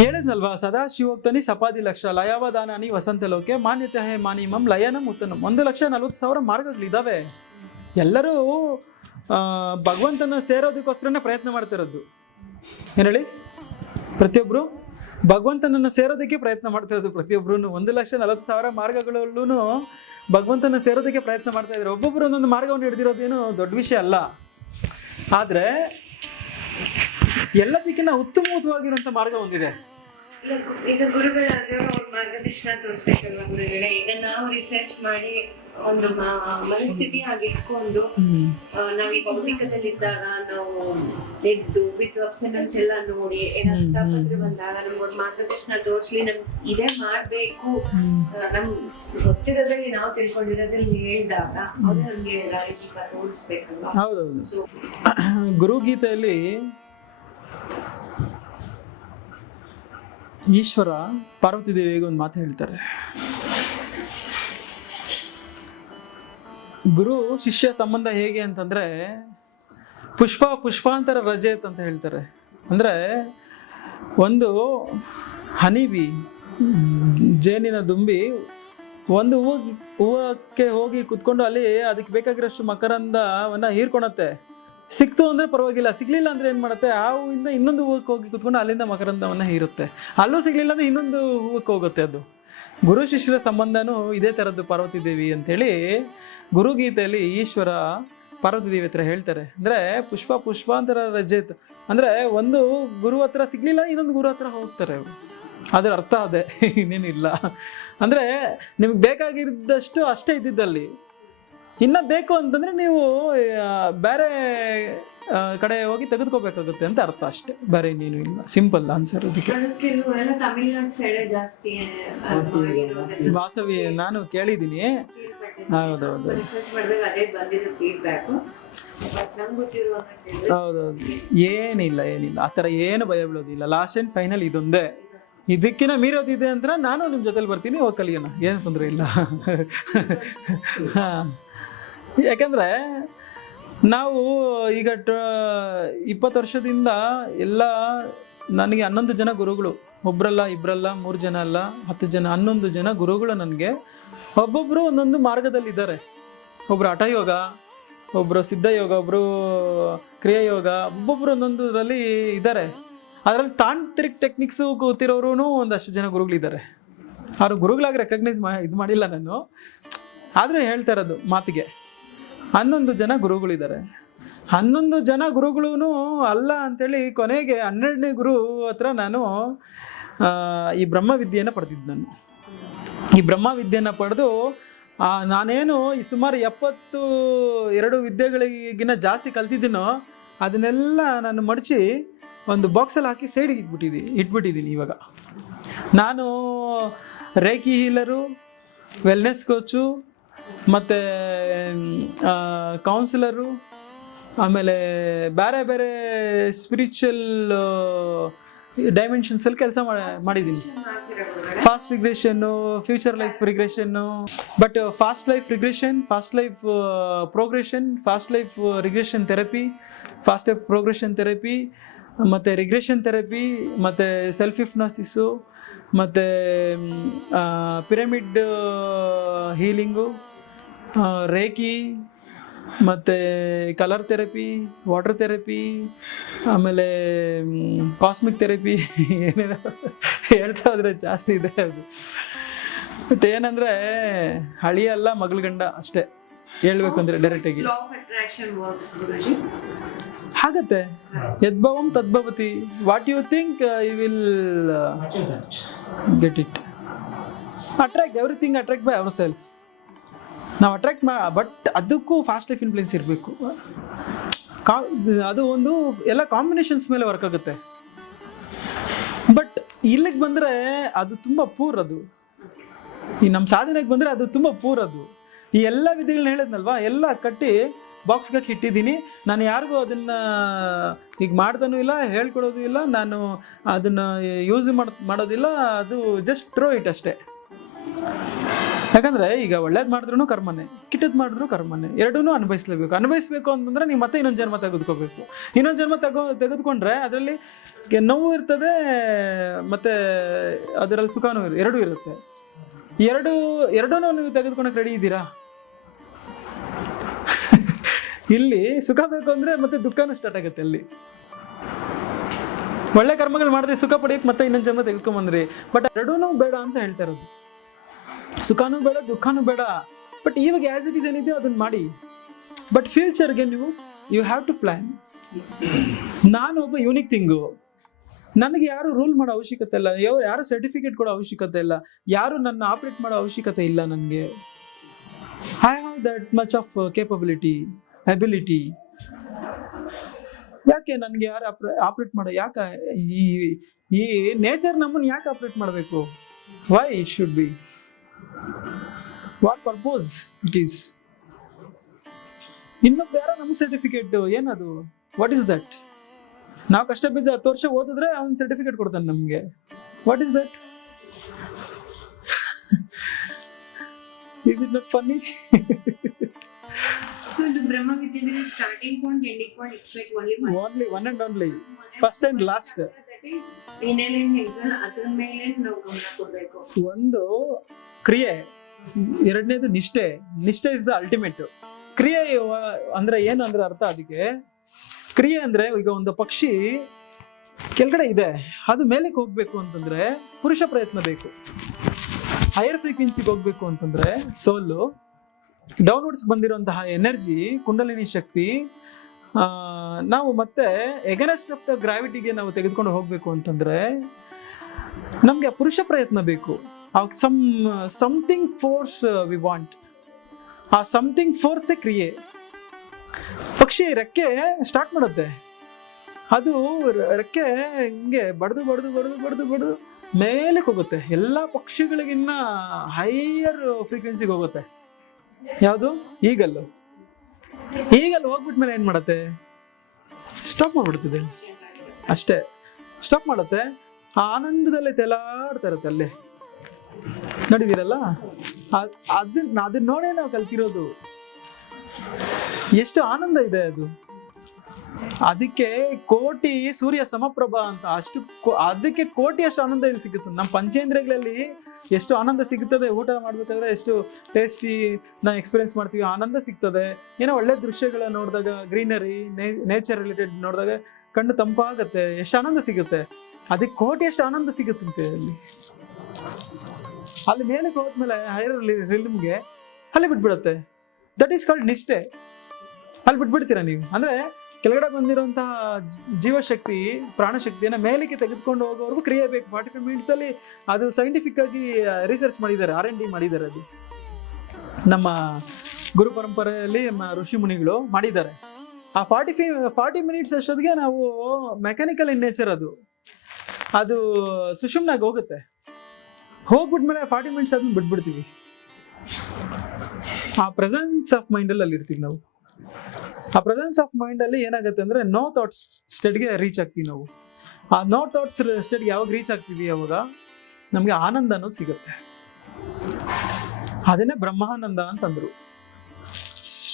ಹೇಳಿದ್ನಲ್ವಾ, ಸದಾ ಶಿವೋಕ್ತನಿ ಸಪಾದಿ ಲಕ್ಷ ಲಯಾವದಾನಾನಿ ವಸಂತ ಲೋಕೆ ಮಾನ್ಯತೆ ಹೇ ಮಾನಿಮಂ ಲಯನಂ ಉತ್ತನಂ. 1,40,40,000 ಮಾರ್ಗಗಳಿದ್ದಾವೆ. ಎಲ್ಲರೂ ಭಗವಂತನ ಸೇರೋದಕ್ಕೋಸ್ಕರನೇ ಪ್ರಯತ್ನ ಮಾಡ್ತಿರೋದು. ಏನು ಹೇಳಿ? ಪ್ರತಿಯೊಬ್ಬರು ಭಗವಂತನನ್ನು ಸೇರೋದಕ್ಕೆ ಪ್ರಯತ್ನ ಮಾಡ್ತಾ ಇರೋದು. ಪ್ರತಿಯೊಬ್ಬರು 1,40,40,000 ಮಾರ್ಗಗಳಲ್ಲೂ ಭಗವಂತನ ಸೇರೋದಕ್ಕೆ ಪ್ರಯತ್ನ ಮಾಡ್ತಾ ಇದ್ದಾರೆ. ಒಬ್ಬೊಬ್ಬರು ಒಂದೊಂದು ಮಾರ್ಗವನ್ನು ಹಿಡಿದಿರೋದೇನು ದೊಡ್ಡ ವಿಷಯ ಅಲ್ಲ. ಆದರೆ ಎಲ್ಲದಕ್ಕಿಂತ ಉತ್ತಮವಾಗಿರುವಂಥ ಮಾರ್ಗ ಒಂದಿದೆ. ಈಗ ಗುರುಗಳಾದ್ರೆ ಅವ್ರ ಮಾರ್ಗದರ್ಶನ ತೋರಿಸ್ಬೇಕಲ್ವಾ ಗುರುಗಳೇ? ಈಗ ನಾವು ರಿಸರ್ಚ್ ಮಾಡಿ ಒಂದು ಮನಸ್ಥಿತಿ ಹಾಗೆ ಇಟ್ಕೊಂಡು ನಾವ್ ಈ ಭೌತಿಕದಲ್ಲಿದ್ದಾಗ ನಾವು ಎದ್ದು ಬಿದ್ದು ಅಪ್ಸೆನ್ಸ್ ಎಲ್ಲ ನೋಡಿ ಏನಾದ್ರು ತಾಪತ್ರೆ ಬಂದಾಗ ನಮ್ಗೆ ಒಂದು ಮಾರ್ಗದರ್ಶನ ತೋರಿಸ್ಲಿ, ನಮ್ಗೆ ಇದೇ ಮಾಡ್ಬೇಕು, ನಮ್ ಗೊತ್ತಿರೋದ್ರಲ್ಲಿ ನಾವು ತಿಳ್ಕೊಂಡಿರೋದ್ರಲ್ಲಿ ಹೇಳಿದಾಗ ಅವ್ರು ನಮ್ಗೆ ಈಗ ತೋರಿಸ್ಬೇಕಲ್ವಾ? ಹೌದೌದು. ಗುರುಗೀತೆಯಲ್ಲಿ ಈಶ್ವರ ಪಾರ್ವತಿ ದೇವಿಗೆ ಒಂದು ಮಾತು ಹೇಳ್ತಾರೆ. ಗುರು ಶಿಷ್ಯ ಸಂಬಂಧ ಹೇಗೆ ಅಂತಂದ್ರೆ ಪುಷ್ಪಾಂತರ ರಜೇತ್ ಅಂತ ಹೇಳ್ತಾರೆ. ಅಂದ್ರೆ ಒಂದು ಹನಿಬಿ, ಜೇನಿನ ದುಂಬಿ ಒಂದು ಹೂವಕ್ಕೆ ಹೋಗಿ ಕುತ್ಕೊಂಡು ಅಲ್ಲಿ ಅದಕ್ಕೆ ಬೇಕಾಗಿರೋಷ್ಟು ಮಕರಂದವನ್ನ ಹೀರ್ಕೊಳತ್ತೆ. ಸಿಕ್ತು ಅಂದ್ರೆ ಪರವಾಗಿಲ್ಲ, ಸಿಗ್ಲಿಲ್ಲ ಅಂದ್ರೆ ಏನ್ ಮಾಡುತ್ತೆ, ಆ ಹೂವಿಂದ ಇನ್ನೊಂದು ಹೂವಕ್ಕೆ ಹೋಗಿ ಕುತ್ಕೊಂಡು ಅಲ್ಲಿಂದ ಮಕರಂದವನ್ನ ಹೀರುತ್ತೆ. ಅಲ್ಲೂ ಸಿಗ್ಲಿಲ್ಲ ಅಂದ್ರೆ ಇನ್ನೊಂದು ಹೂವಕ್ಕೆ ಹೋಗುತ್ತೆ. ಅದು ಗುರು ಶಿಷ್ಯರ ಸಂಬಂಧನೂ ಇದೇ ಥರದ್ದು ಪಾರ್ವತಿ ದೇವಿ ಅಂತೇಳಿ ಗುರುಗೀತೆಯಲ್ಲಿ ಈಶ್ವರ ಪಾರ್ವತಿ ದೇವಿ ಹತ್ರ ಹೇಳ್ತಾರೆ. ಅಂದ್ರೆ ಪುಷ್ಪಾಂತರ ರಜೇತ್ ಅಂದ್ರೆ ಒಂದು ಗುರು ಹತ್ರ ಸಿಗ್ಲಿಲ್ಲ, ಇನ್ನೊಂದು ಗುರು ಹತ್ರ ಹೋಗ್ತಾರೆ ಅವರು. ಅದರ ಅರ್ಥ ಅದೇ, ಇನ್ನೇನಿಲ್ಲ. ಅಂದ್ರೆ ನಿಮ್ಗೆ ಬೇಕಾಗಿದ್ದಷ್ಟು ಅಷ್ಟೇ ಇದ್ದಿದ್ದಲ್ಲಿ, ಇನ್ನ ಬೇಕು ಅಂತಂದ್ರೆ ನೀವು ಬೇರೆ ಕಡೆ ಹೋಗಿ ತೆಗೆದುಕೋಬೇಕಾಗುತ್ತೆ ಅಂತ ಅರ್ಥ ಅಷ್ಟೇ, ಬೇರೆ ಇನ್ನೇನು ಇಲ್ಲ. ಸಿಂಪಲ್ ಆನ್ಸರ್ ಅದಕ್ಕೆ. ತಮಿಳ್ನಾಡು ಸೈಡ್ ಜಾಸ್ತಿ ವಾಸವಿ ನಾನು ಕೇಳಿದ್ದೀನಿ. ಹೌದೌದು ಹೌದೌದು. ಏನಿಲ್ಲ ಆ ಥರ ಏನು ಭಯ ಬೀಳೋದಿಲ್ಲ. ಲಾಸ್ಟ್ ಆ್ಯಂಡ್ ಫೈನಲ್ ಇದೊಂದೇ. ಇದಕ್ಕಿಂತ ಮೀರೋದಿದೆ ಅಂದ್ರೆ ನಾನು ನಿಮ್ಮ ಜೊತೆಲಿ ಬರ್ತೀನಿ, ಹೋಗಿ ಕಲಿಯೋಣ, ಏನು ತೊಂದರೆ ಇಲ್ಲ. ಯಾಕಂದ್ರೆ ನಾವು ಈಗ 20 ವರ್ಷದಿಂದ ಎಲ್ಲ ನನಗೆ 11 ಜನ ಗುರುಗಳು, ಒಬ್ರಲ್ಲ ಇಬ್ರಲ್ಲ 3 ಜನ ಅಲ್ಲ 10 ಜನ 11 ಜನ ಗುರುಗಳು ನನಗೆ. ಒಬ್ಬೊಬ್ರು ಒಂದೊಂದು ಮಾರ್ಗದಲ್ಲಿದ್ದಾರೆ. ಒಬ್ರು ಹಠಯೋಗ, ಒಬ್ರು ಸಿದ್ಧಯೋಗ, ಒಬ್ರು ಕ್ರಿಯಾಯೋಗ, ಒಬ್ಬೊಬ್ರು ಒಂದೊಂದರಲ್ಲಿ ಇದ್ದಾರೆ. ಅದರಲ್ಲಿ ತಾಂತ್ರಿಕ್ ಟೆಕ್ನಿಕ್ಸು ಕೂತಿರೋರು ಒಂದಷ್ಟು ಜನ ಗುರುಗಳಿದ್ದಾರೆ. ಅವ್ರು ಗುರುಗಳಾಗಿ ರೆಕಗ್ನೈಸ್ ಇದು ಮಾಡಿಲ್ಲ ನಾನು, ಆದರೆ ಹೇಳ್ತಾ ಇರೋದು ಮಾತಿಗೆ 11 ಜನ ಗುರುಗಳಿದ್ದಾರೆ. 11 ಜನ ಗುರುಗಳೂ ಅಲ್ಲ ಅಂತೇಳಿ ಕೊನೆಗೆ 12ನೇ ಗುರು ಹತ್ರ ನಾನು ಈ ಬ್ರಹ್ಮವಿದ್ಯೆಯನ್ನು ಪಡೆದಿದ್ದು. ನಾನು ಈ ಬ್ರಹ್ಮವಿದ್ಯೆಯನ್ನು ಪಡೆದು ನಾನೇನು ಈ ಸುಮಾರು 72 ವಿದ್ಯೆಗಳಿಗಿನ್ನ ಜಾಸ್ತಿ ಕಲ್ತಿದ್ದೀನೋ ಅದನ್ನೆಲ್ಲ ನಾನು ಮಡಚಿ ಒಂದು ಬಾಕ್ಸಲ್ಲಿ ಹಾಕಿ ಸೈಡಿಗೆ ಇಟ್ಬಿಟ್ಟಿದ್ದೀನಿ. ಇವಾಗ ನಾನು ರೇಖಿ ಹೀಲರು, ವೆಲ್ನೆಸ್ ಕೋಚು, ಮತ್ತು ಕೌನ್ಸಿಲರು, ಆಮೇಲೆ ಬೇರೆ ಬೇರೆ ಸ್ಪಿರಿಚುವಲ್ ಡೈಮೆನ್ಷನ್ಸಲ್ಲಿ ಕೆಲಸ ಮಾಡಿದ್ದೀನಿ. Past regression, future life regression, but past life regression, past life progression, past life regression therapy, past life progression therapy, ಮತ್ತು ರಿಗ್ರೆಷನ್ ಥೆರಪಿ, ಮತ್ತು ಸೆಲ್ಫ್ ಹಿಪ್ನಾಸಿಸ್ಸು, ಮತ್ತು ಪಿರಮಿಡ್ ಹೀಲಿಂಗು, ರೇಖಿ, ಮತ್ತು ಕಲರ್ ಥೆರಪಿ, ವಾಟರ್ ಥೆರಪಿ, ಆಮೇಲೆ cosmic therapy, ಏನೇನೋ ಹೇಳ್ತಾ ಹೋದರೆ ಜಾಸ್ತಿ ಇದೆ ಅದು. ಬಟ್ ಏನಂದರೆ ಹಳಿಯಲ್ಲ ಮಗಳ ಗಂಡ ಅಷ್ಟೇ ಹೇಳ್ಬೇಕು ಅಂದರೆ ಡೈರೆಕ್ಟಾಗಿ ಆಗತ್ತೆ. ಯದ್ಭವಂ ತದ್ಭವತಿ. What you think you will get it. Attract everything, attract by our self. ನಾವು ಅಟ್ರಾಕ್ಟ್ ಬಟ್ ಅದಕ್ಕೂ ಫಾಸ್ಟ್ ಲೈಫ್ ಇನ್ಫ್ಲುಯೆನ್ಸ್ ಇರಬೇಕು. ಅದು ಒಂದು ಎಲ್ಲ ಕಾಂಬಿನೇಷನ್ಸ್ ಮೇಲೆ ವರ್ಕ್ ಆಗುತ್ತೆ. ಬಟ್ ಇಲ್ಲಿಗೆ ಬಂದರೆ ಅದು ತುಂಬ ಪೂರ್. ಅದು ಈ ನಮ್ಮ ಸಾಧನೆಗೆ ಬಂದರೆ ಅದು ತುಂಬ ಪೂರ್. ಅದು ಈ ಎಲ್ಲ ವಿಧಿಗಳನ್ನ ಹೇಳಿದ್ನಲ್ವಾ, ಎಲ್ಲ ಕಟ್ಟಿ ಬಾಕ್ಸ್ಗೆ ಹಾಕಿ ಇಟ್ಟಿದ್ದೀನಿ. ನಾನು ಯಾರಿಗೂ ಅದನ್ನು ಈಗ ಮಾಡ್ದನೂ ಇಲ್ಲ, ಹೇಳ್ಕೊಡೋದು ಇಲ್ಲ, ನಾನು ಅದನ್ನು ಯೂಸ್ ಮಾಡೋದಿಲ್ಲ. ಅದು ಜಸ್ಟ್ ಥ್ರೋ ಇಟ್ ಅಷ್ಟೇ. ಯಾಕಂದ್ರೆ ಈಗ ಒಳ್ಳೇದ್ ಮಾಡಿದ್ರು ಕರ್ಮನೆ, ಕೆಟ್ಟದ್ ಮಾಡಿದ್ರು ಕರ್ಮನೆ, ಎರಡೂ ಅನುಭವಿಸ್ಬೇಕು ಅಂತಂದ್ರೆ ನೀವು ಮತ್ತೆ ಇನ್ನೊಂದು ಜನ್ಮ ತೆಗೆದುಕೋಬೇಕು. ಇನ್ನೊಂದು ಜನ್ಮ ತೆಗೆದುಕೊಂಡ್ರೆ ಅದರಲ್ಲಿ ನೋವು ಇರ್ತದೆ, ಮತ್ತೆ ಅದರಲ್ಲಿ ಸುಖನೂ ಎರಡೂ ಇರುತ್ತೆ. ಎರಡೂ ನೀವು ತೆಗೆದುಕೊಳಕ್ ರೆಡಿ ಇದ್ದೀರಾ? ಇಲ್ಲಿ ಸುಖ ಬೇಕು ಅಂದ್ರೆ ಮತ್ತೆ ದುಃಖನೂ ಸ್ಟಾರ್ಟ್ ಆಗುತ್ತೆ. ಅಲ್ಲಿ ಒಳ್ಳೆ ಕರ್ಮಗಳು ಮಾಡಿದ್ರೆ ಸುಖ ಪಡೆಯಕ್ಕೆ ಮತ್ತೆ ಇನ್ನೊಂದು ಜನ್ಮ ತೆಗೆದುಕೊಂಬಂದ್ರಿ. ಬಟ್ ಎರಡೂ ಬೇಡ ಅಂತ ಹೇಳ್ತಾ ಇರೋದು. ಸುಖನೂ ಬೇಡ, ದುಃಖನೂ ಬೇಡ. ಬಟ್ ಇವಾಗ ಆಸ್ ಇಟ್ ಈಸ್ ಏನಿದೆ ಅದನ್ನ ಮಾಡಿ. ಬಟ್ ಫ್ಯೂಚರ್ಗೆ ಯು ಹ್ಯಾವ್ ಟು ಪ್ಲಾನ್. ನಾನು ಒಬ್ಬ ಯೂನಿಕ್ ಥಿಂಗು, ನನಗೆ ಯಾರು ರೂಲ್ ಮಾಡೋ ಅವಶ್ಯಕತೆ ಇಲ್ಲ, ಯಾರು ಸರ್ಟಿಫಿಕೇಟ್ ಕೊಡೋ ಅವಶ್ಯಕತೆ ಇಲ್ಲ, ಯಾರು ನನ್ನ ಆಪರೇಟ್ ಮಾಡೋ ಅವಶ್ಯಕತೆ ಇಲ್ಲ. ನನಗೆ I have that much of capability, ability. ಯಾಕೆ ನನಗೆ ಯಾರು ಆಪರೇಟ್ ಮಾಡೋ, ಯಾಕೆ ಈ ನೇಚರ್ ನಮ್ಮನ್ನು ಯಾಕೆ ಆಪರೇಟ್ ಮಾಡಬೇಕು? Why it should be? What purpose it is? ಇನ್ನೊಬ್ಬ ಯಾರೋ ನಮ್ಗೆ ಸರ್ಟಿಫಿಕೇಟ್ ಏನದು? What is that? ನಾವು ಕಷ್ಟ ಬಿದ್ದು 10 ವರ್ಷ ಓದಿದ್ರೆ ಅವ್ನು ಸರ್ಟಿಫಿಕೇಟ್ ಕೊಡ್ತಾನೆ ನಮ್ಗೆ. What is that? Is it not funny? So the Brahma Vidya starting point, ending point, it's like only one and only, first and last. That is inhale and exhale. ಅದರ ಮೇಲೆ ನಾವು ಗಮನ ಕೊಡಬೇಕು. ಒಂದು ಕ್ರಿಯೆ, ಎರಡನೇದು ನಿಷ್ಠೆ. ನಿಷ್ಠೆ ಇಸ್ ದ ಅಲ್ಟಿಮೇಟ್. ಕ್ರಿಯೆ ಅಂದ್ರೆ ಏನು ಅಂದ್ರೆ ಅರ್ಥ, ಅದಕ್ಕೆ ಕ್ರಿಯೆ ಅಂದ್ರೆ ಈಗ ಒಂದು ಪಕ್ಷಿ ಕೆಳಗಡೆ ಇದೆ, ಅದು ಮೇಲಕ್ಕೆ ಹೋಗ್ಬೇಕು ಅಂತಂದ್ರೆ ಪುರುಷ ಪ್ರಯತ್ನ ಬೇಕು. ಹೈಯರ್ ಫ್ರೀಕ್ವೆನ್ಸಿಗೆ ಹೋಗ್ಬೇಕು ಅಂತಂದ್ರೆ ಸೋಲು, ಡೌನ್ವರ್ಡ್ಸ್ ಬಂದಿರುವಂತಹ ಎನರ್ಜಿ, ಕುಂಡಲಿನಿ ಶಕ್ತಿ, ನಾವು ಮತ್ತೆ ಎಗನೆಸ್ಟ್ ಆಫ್ ದ ಗ್ರಾವಿಟಿಗೆ ನಾವು ತೆಗೆದುಕೊಂಡು ಹೋಗ್ಬೇಕು ಅಂತಂದ್ರೆ ನಮ್ಗೆ ಪುರುಷ ಪ್ರಯತ್ನ ಬೇಕು. Something force we want. ಆ ಸಮಥಿಂಗ್ ಫೋರ್ಸೇ ಕ್ರಿಯೆ. ಪಕ್ಷಿ ರೆಕ್ಕೆ ಸ್ಟಾರ್ಟ್ ಮಾಡುತ್ತೆ, ಅದು ರೆಕ್ಕೆ ಹಿಂಗೆ ಬಡ್ದು ಮೇಲಕ್ಕೆ ಹೋಗುತ್ತೆ. ಎಲ್ಲ ಪಕ್ಷಿಗಳಿಗಿನ್ನ ಹೈಯರ್ ಫ್ರೀಕ್ವೆನ್ಸಿಗೆ ಹೋಗುತ್ತೆ. ಯಾವುದು? ಈಗಲ್ಲು ಹೋಗ್ಬಿಟ್ಮೇಲೆ ಏನ್ ಮಾಡತ್ತೆ? ಸ್ಟಾಪ್ ಮಾಡ್ಬಿಡ್ತಿದೆ ಅಷ್ಟೇ. ಸ್ಟಾಪ್ ಮಾಡುತ್ತೆ, ಆ ಆನಂದದಲ್ಲಿ ತೇಲಾಡ್ತಾ ಇರುತ್ತೆ. ಅಲ್ಲೇ ನೋಡಿದಿರಲ್ಲ, ಅದನ್ನ ನೋಡೇ ನಾವು ಕಲ್ತಿರೋದು. ಎಷ್ಟು ಆನಂದ ಇದೆ ಅದು. ಅದಕ್ಕೆ ಕೋಟಿ ಸೂರ್ಯ ಸಮಪ್ರಭಾ ಅಂತ, ಅದಕ್ಕೆ ಕೋಟಿಯಷ್ಟು ಆನಂದ ಇಲ್ಲಿ ಸಿಗುತ್ತೆ. ನಮ್ಮ ಪಂಚೇಂದ್ರಿಯಗಳಲ್ಲಿ ಎಷ್ಟು ಆನಂದ ಸಿಗುತ್ತದೆ. ಊಟ ಮಾಡ್ಬೇಕಾದ್ರೆ ಎಷ್ಟು ಟೇಸ್ಟಿ ನಾವು ಎಕ್ಸ್ಪೀರಿಯನ್ಸ್ ಮಾಡ್ತೀವಿ, ಆನಂದ ಸಿಗ್ತದೆ. ಏನೋ ಒಳ್ಳೆ ದೃಶ್ಯಗಳ ನೋಡಿದಾಗ, ಗ್ರೀನರಿ, ನೇಚರ್ ರಿಲೇಟೆಡ್ ನೋಡಿದಾಗ ಕಣ್ಣು ತಂಪಾಗತ್ತೆ, ಎಷ್ಟು ಆನಂದ ಸಿಗುತ್ತೆ. ಅದಕ್ಕೆ ಕೋಟಿಯಷ್ಟು ಆನಂದ ಸಿಗುತ್ತಂತೆ ಅಲ್ಲಿ ಮೇಲಕ್ಕೆ ಹೋದ್ಮೇಲೆ ಹೈಯರ್ ರಿಲ್ಮ್ಗೆ ಅಲ್ಲಿ ಬಿಟ್ಬಿಡುತ್ತೆ. ದಟ್ ಈಸ್ ಕಾಲ್ಡ್ ನಿಷ್ಠೆ. ಅಲ್ಲಿ ಬಿಟ್ಬಿಡ್ತೀರಾ ನೀವು. ಅಂದ್ರೆ ಕೆಳಗಡೆ ಬಂದಿರುವಂತಹ ಜೀವಶಕ್ತಿ, ಪ್ರಾಣಶಕ್ತಿಯನ್ನ ಮೇಲಕ್ಕೆ ತೆಗೆದುಕೊಂಡು ಹೋಗೋವರೆಗೂ ಕ್ರಿಯೆ ಬೇಕು. 45 ಮಿನಿಟ್ಸ್ ಅಲ್ಲಿ ಅದು ಸೈಂಟಿಫಿಕ್ ಆಗಿ ರಿಸರ್ಚ್ ಮಾಡಿದ್ದಾರೆ, R&D ಮಾಡಿದ್ದಾರೆ. ಅದು ನಮ್ಮ ಗುರು ಪರಂಪರೆಯಲ್ಲಿ ಋಷಿ ಮುನಿಗಳು ಮಾಡಿದ್ದಾರೆ. ಆ 40 ಮಿನಿಟ್ಸ್ ಅಷ್ಟೊತ್ತಿಗೆ ನಾವು ಮೆಕ್ಯಾನಿಕಲ್ ಇನ್ ನೇಚರ್, ಅದು ಸುಷುಮ್ನಾಗ ಹೋಗುತ್ತೆ. ಹೋಗ್ಬಿಟ್ಮೇಲೆ 40 ಮಿನಿಟ್ಸ್ ಆದ್ಮೇಲೆ ಬಿಟ್ಬಿಡ್ತೀವಿ. ಆ ಪ್ರೆಸೆನ್ಸ್ ಆಫ್ ಮೈಂಡ್ ಅಲ್ಲಿ ಇರ್ತೀವಿ ನಾವು. ಆ ಪ್ರೆಸೆನ್ಸ್ ಆಫ್ ಮೈಂಡ್ ಅಲ್ಲಿ ಏನಾಗುತ್ತೆ ಅಂದ್ರೆ ನೋ ಥಾಟ್ಸ್ ಸ್ಟೇಟ್ಗೆ ರೀಚ್ ಆಗ್ತೀವಿ ನಾವು. ಆ ನೋ ಥಾಟ್ಸ್ ಸ್ಟೇಟ್ಗೆ ಯಾವಾಗ ರೀಚ್ ಆಗ್ತೀವಿ ಅವಾಗ ನಮ್ಗೆ ಆನಂದ ಅನ್ನೋದು ಸಿಗುತ್ತೆ. ಅದನ್ನೇ ಬ್ರಹ್ಮಾನಂದ ಅಂತಂದ್ರು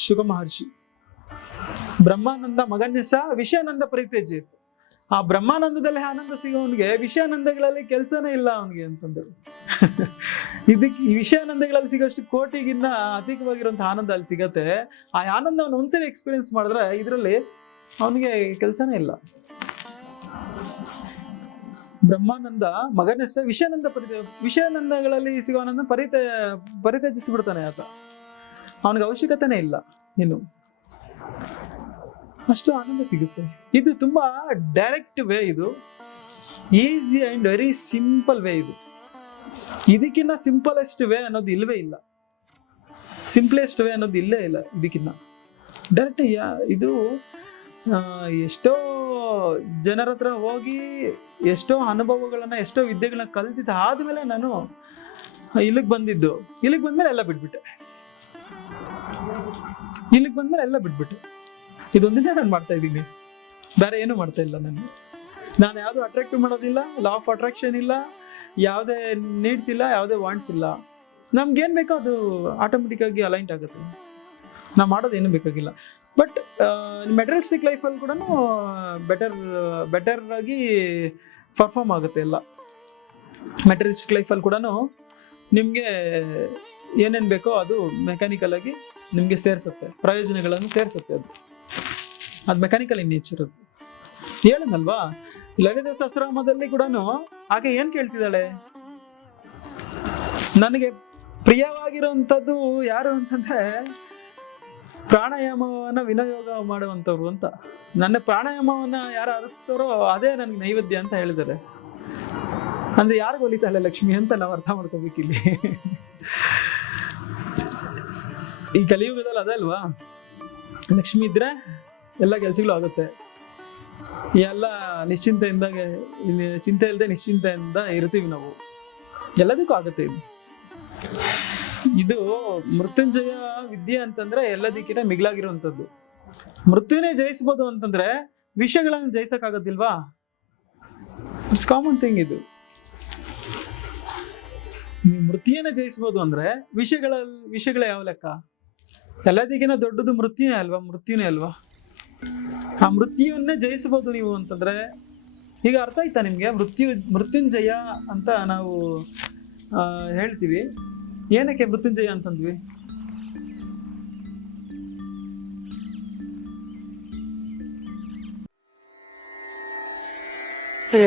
ಶುಗ ಮಹರ್ಷಿ. ಬ್ರಹ್ಮಾನಂದ ಮಗನ್ಯಸ ವಿಷಯಾನಂದ ಪರಿತ್ಯಜ್ಯ. ಆ ಬ್ರಹ್ಮಾನಂದದಲ್ಲಿ ಆನಂದ ಸಿಗೋವನ್ಗೆ ವಿಷಯಾನಂದಗಳಲ್ಲಿ ಕೆಲಸನೇ ಇಲ್ಲ ಅವನಿಗೆ ಅಂತಂದ್ರು. ಇದಕ್ಕೆ ಈ ವಿಷಯಾನಂದಗಳಲ್ಲಿ ಸಿಗೋಷ್ಟು ಕೋಟಿಗಿನ್ನ ಅಧಿಕವಾಗಿರುವಂತಹ ಆನಂದ ಅಲ್ಲಿ ಸಿಗತ್ತೆ. ಆ ಆನಂದ ಅವನು ಒಂದ್ಸರಿ ಎಕ್ಸ್ಪೀರಿಯನ್ಸ್ ಮಾಡಿದ್ರೆ ಇದರಲ್ಲಿ ಅವನಿಗೆ ಕೆಲಸನೇ ಇಲ್ಲ. ಬ್ರಹ್ಮಾನಂದ ಮಗನಸ್ಸ ವಿಷಯಾನಂದ ವಿಷಯಾನಂದಗಳಲ್ಲಿ ಸಿಗೋ ಆನಂದ ಪರಿತ್ಯಜಿಸಿಬಿಡ್ತಾನೆ ಆತ. ಅವನಿಗೆ ಅವಶ್ಯಕತೆನೇ ಇಲ್ಲ ಇನ್ನು. ಅಷ್ಟು ಆನಂದ ಸಿಗುತ್ತೆ. ಇದು ತುಂಬಾ ಡೈರೆಕ್ಟ್ ವೇ, ಇದು easy and very simple way. ಇದಕ್ಕಿನ್ನ ಸಿಂಪಲೆಸ್ಟ್ ವೇ ಅನ್ನೋದು ಇಲ್ಲವೇ ಇಲ್ಲ. ಸಿಂಪ್ಲೆಸ್ಟ್ ವೇ ಅನ್ನೋದು ಇಲ್ಲೇ ಇಲ್ಲ ಇದಕ್ಕಿನ್ನ. ಡೈರೆಕ್ಟ್ ಇದು ಎಷ್ಟೋ ಜನರ ಹತ್ರ ಹೋಗಿ ಎಷ್ಟೋ ಅನುಭವಗಳನ್ನ, ಎಷ್ಟೋ ವಿದ್ಯೆಗಳನ್ನ ಕಲ್ತಿದ್ದ ಆದ್ಮೇಲೆ ನಾನು ಇಲ್ಲಿಗೆ ಬಂದಿದ್ದು. ಇಲ್ಲಿಗೆ ಬಂದ್ಮೇಲೆ ಎಲ್ಲ ಬಿಟ್ಬಿಟ್ಟೆ. ಇದೊಂದಿನ ನಾನು ಮಾಡ್ತಾ ಇದ್ದೀನಿ, ಬೇರೆ ಏನು ಮಾಡ್ತಾ ಇಲ್ಲ. ನಾನು ಯಾವುದು ಅಟ್ರಾಕ್ಟಿವ್ ಮಾಡೋದಿಲ್ಲ, ಲಾ ಆಫ್ ಅಟ್ರಾಕ್ಷನ್ ಇಲ್ಲ, ಯಾವುದೇ ನೀಡ್ಸ್ ಇಲ್ಲ, ಯಾವುದೇ ವಾಂಟ್ಸ್ ಇಲ್ಲ. ನಮ್ಗೇನು ಬೇಕೋ ಅದು ಆಟೋಮೆಟಿಕ್ಕಾಗಿ ಅಲೈಂಟ್ ಆಗುತ್ತೆ. ನಾವು ಮಾಡೋದು ಏನೂ ಬೇಕಾಗಿಲ್ಲ. ಬಟ್ ಮೆಟೀರಿಯಲಿಸ್ಟಿಕ್ ಲೈಫಲ್ಲಿ ಕೂಡ ಬೆಟರ್ ಆಗಿ ಪರ್ಫಾರ್ಮ್ ಆಗುತ್ತೆ ಎಲ್ಲ. ಮೆಟೀರಿಯಲಿಸ್ಟಿಕ್ ಲೈಫಲ್ಲಿ ಕೂಡ ನಿಮಗೆ ಏನೇನು ಬೇಕೋ ಅದು ಮೆಕ್ಯಾನಿಕಲ್ ಆಗಿ ನಿಮಗೆ ಸೇರಿಸುತ್ತೆ, ಪ್ರಯೋಜನಗಳನ್ನು ಸೇರಿಸುತ್ತೆ. ಅದು ಮೆಕ್ಯಾನಿಕಲ್ ಇನ್ ನೇಚರ್. ಅದು ಹೇಳನಲ್ವಾ, ಲಲಿತ ಸಹಸ್ರನಾಮದಲ್ಲಿ ಕೂಡ ಆಕೆ ಏನು ಕೇಳ್ತಿದ್ದಾಳೆ, ನನಗೆ ಪ್ರಿಯವಾಗಿರುವಂಥದ್ದು ಯಾರು ಅಂತಂದ್ರೆ ಪ್ರಾಣಾಯಾಮವನ್ನ ವಿನಿಯೋಗ ಮಾಡುವಂಥವ್ರು ಅಂತ. ನನ್ನ ಪ್ರಾಣಾಯಾಮವನ್ನ ಯಾರು ಆರಿಸ್ತಾರೋ ಅದೇ ನನಗೆ ನೈವೇದ್ಯ ಅಂತ ಹೇಳಿದ್ದಾರೆ. ಅಂದ್ರೆ ಯಾರಿಗೂ ಒಲಿತಾಳೆ ಲಕ್ಷ್ಮಿ ಅಂತ ನಾವು ಅರ್ಥ ಮಾಡ್ಕೋಬೇಕಿಲ್ಲಿ. ಈ ಕಲಿಯುಗದಲ್ಲಿ ಅದಲ್ವಾ, ಲಕ್ಷ್ಮಿ ಇದ್ರೆ ಎಲ್ಲ ಕೆಲಸಗಳು ಆಗುತ್ತೆ, ಎಲ್ಲ ನಿಶ್ಚಿಂತೆಯಿಂದ, ಚಿಂತೆ ಇಲ್ಲದೆ ನಿಶ್ಚಿಂತೆಯಿಂದ ಇರ್ತೀವಿ ನಾವು, ಎಲ್ಲದಕ್ಕೂ ಆಗುತ್ತೆ. ಇದು ಮೃತ್ಯುಂಜಯ ವಿದ್ಯೆ ಅಂತಂದ್ರೆ ಎಲ್ಲದಕ್ಕಿಂತ ಮಿಗಿಲಾಗಿರುವಂಥದ್ದು. ಮೃತ್ಯುನೇ ಜಯಿಸ್ಬೋದು ಅಂತಂದ್ರೆ ವಿಷಯಗಳನ್ನು ಜಯಿಸಕ್ಕಾಗತ್ತಿಲ್ವಾ? It's common thing. ಇದು ನೀವು ಮೃತ್ಯುನ ಜಯಿಸ್ಬೋದು ಅಂದ್ರೆ ವಿಷಯಗಳ ಯಾವ ಲೆಕ್ಕ? ಎಲ್ಲದಕ್ಕಿಂತ ದೊಡ್ಡದು ಮೃತ್ಯುನೇ ಅಲ್ವಾ? ಆ ಮೃತ್ಯುವನ್ನೇ ಜಯಿಸಬಹುದು ನೀವು ಅಂತಂದ್ರೆ, ಈಗ ಅರ್ಥ ಆಯ್ತಾ ನಿಮ್ಗೆ? ಮೃತ್ಯುಂಜಯ ಅಂತ ನಾವು ಹೇಳ್ತೀವಿ. ಏನಕ್ಕೆ ಮೃತ್ಯುಂಜಯ ಅಂತಂದ್ವಿ? रे